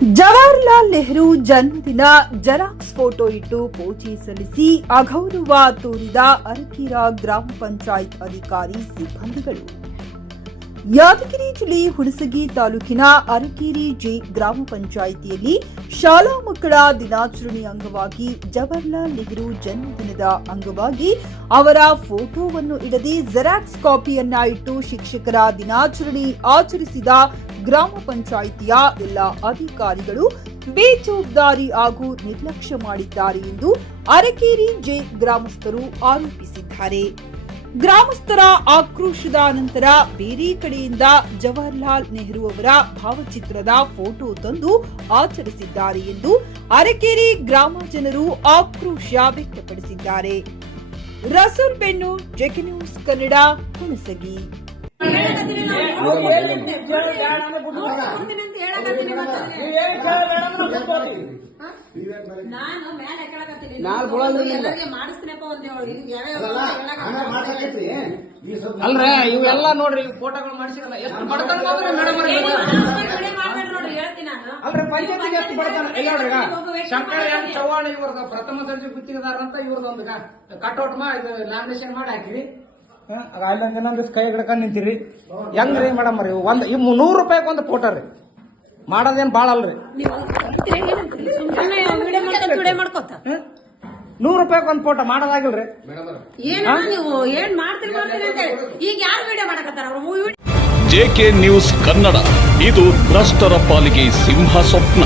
ಜವಾಹರ್ಲಾಲ್ ನೆಹರು ಜನ್ಮದಿನ xerox photo ಇಟ್ಟು ಪೂಜೆ ಸಲ್ಲಿಸಿ ಅಗೌರವ ತೋರಿದ ಅರಕೀರ ಗ್ರಾಮ ಪಂಚಾಯತ್ ಅಧಿಕಾರಿ ಸಿಬ್ಬಂದಿಗಳು. ಯಾದಗಿರಿ ಜಿಲ್ಲೆ ಹುಣಸಗಿ ತಾಲೂಕಿನ ಅರಕೀರಿ ಜೆ ಗ್ರಾಮ ಪಂಚಾಯಿತಿಯಲ್ಲಿ ಶಾಲಾ ಮಕ್ಕಳ ದಿನಾಚರಣೆ ಅಂಗವಾಗಿ ಜವಾಹರ್ಲಾಲ್ ನೆಹರು ಜನ್ಮದಿನದ ಅಂಗವಾಗಿ ಅವರ ಫೋಟೋವನ್ನು ಇಡದೆ ಜೆರಾಕ್ಸ್ ಕಾಪಿಯನ್ನ ಇಟ್ಟು ಶಿಕ್ಷಕರ ದಿನಾಚರಣೆ ಆಚರಿಸಿದ ಗ್ರಾಮ ಪಂಚಾಯಿತಿಯ ಎಲ್ಲ ಅಧಿಕಾರಿಗಳು ಬೇಜವಾಬ್ದಾರಿ ಹಾಗೂ ನಿರ್ಲಕ್ಷ್ಯ ಮಾಡಿದ್ದಾರೆ ಎಂದು ಅರಕೇರಿ ಜೆ ಗ್ರಾಮಸ್ಥರು ಆರೋಪಿಸಿದ್ದಾರೆ. ಗ್ರಾಮಸ್ಥರ ಆಕ್ರೋಶದ ನಂತರ ಬೇರೆ ಕಡೆಯಿಂದ ಜವಾಹರ್ಲಾಲ್ ನೆಹರು ಅವರ ಭಾವಚಿತ್ರದ ಫೋಟೋ ತಂದು ಆಚರಿಸಿದ್ದಾರೆ ಎಂದು ಅರಕೇರಿ ಗ್ರಾಮ ಜನರು ಆಕ್ರೋಶ ವ್ಯಕ್ತಪಡಿಸಿದ್ದಾರೆ. ರಸೂಲ್ ಬೆನ್ನು ಜೆಕೆ ನ್ಯೂಸ್ ಕನ್ನಡ ಹುಣಸಗಿ. ಅಲ್ರ ಇವೆಲ್ಲ ನೋಡ್ರಿ ಫೋಟೋಗಳು ಮಾಡಿಸಿರಲ್ಲ ಎಷ್ಟು ಬಡತನ ಅಲ್ರಿ ಪಂಚಾಯತಿಗೆ ಎಷ್ಟು ಬಡತನ ಇಲ್ಲ ನೋಡ್ರಿ. ಶಂಕರ ಎನ್ ಚವ್ಹಾಣ್ ಇವ್ರದ ಪ್ರಥಮ ದರ್ಜೆ ಗುತ್ತಿಗೆದಾರ ಅಂತ ಇವ್ರದೊಂದು ಕಟ್ಔಟ್ ಇದು ಲ್ಯಾಮಿನೇಷನ್ ಮಾಡಿ ಹಾಕಿರಿ. ಅಲ್ಲೊಂದ್ ಜನ ಕೈ ಹಿಡ್ಕೊಂಡ್ ನಿಂತಿರಿ ಹೆಂಗ್ರಿ ಮೇಡಮ್ ರೀ? ಒಂದ್ ₹100 ಒಂದು ಫೋಟೋ ರೀ ಮಾಡೋದೇನ್ ಬಾಳ ಅಲ್ರಿ. ₹100 ಒಂದು ಫೋಟೋ ಮಾಡೋದಾಗಿಲ್ರಿ. ಜೆಕೆ ನ್ಯೂಸ್ ಕನ್ನಡ, ಇದು ಭ್ರಷ್ಟರ ಪಾಲಿಗೆ ಸಿಂಹ ಸ್ವಪ್ನ.